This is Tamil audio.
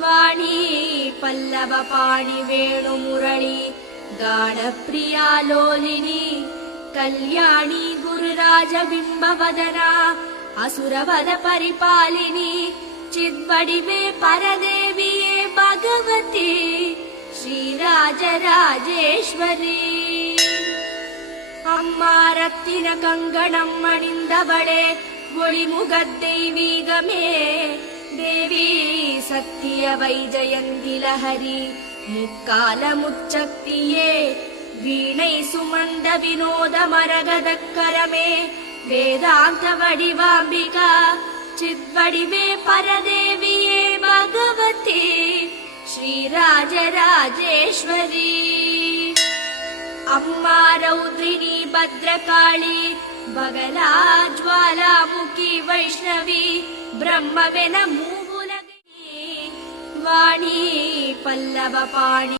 ವಾಣಿ ಪಲ್ಲವ ಪಾಣಿ ವೇಣು ಮುರಳಿ ಗಾಢ ಪ್ರಿಯಾ ಲೋಲಿನಿ ಕಲ್ಯಾಣಿ ಗುರುರಾಜ ಬಿಂಬವದನ ಅಸುರವದ ಪರಿಪಾಲಿನಿ ಚಿದ್ವಡಿವೆ ಪರದೇವಿಯೇ ಭಗವತಿ ಶ್ರೀರಾಜರಾಜೇಶ್ವರಿ ಅಮ್ಮ ರತ್ತಿನ ಕಂಗಣಂ ಮಣಿಂದವಳೆ ஒளிமுகத்தெய்வீகமே தேவி சத்திய வைஜயந்தி லஹரி முக்கால முச்சக்தியே வீணை சுமந்த வினோத மரகதக்கரமே வேதாந்த வடிவாம்பிகா சித்வடிவே பரதேவியே பகவதி ஸ்ரீராஜராஜேஸ்வரி அம்மா ரௌத்ரிணி பத்ரகாளி ಬಗಲಾ ಜ್ವಾಲಾಮುಖಿ ವೈಷ್ಣವಿ ಬ್ರಹ್ಮವೆನ ಮೂಗುಲಗಣಿ ವಾಣಿ ಪಲ್ಲವ ಪಾಣಿ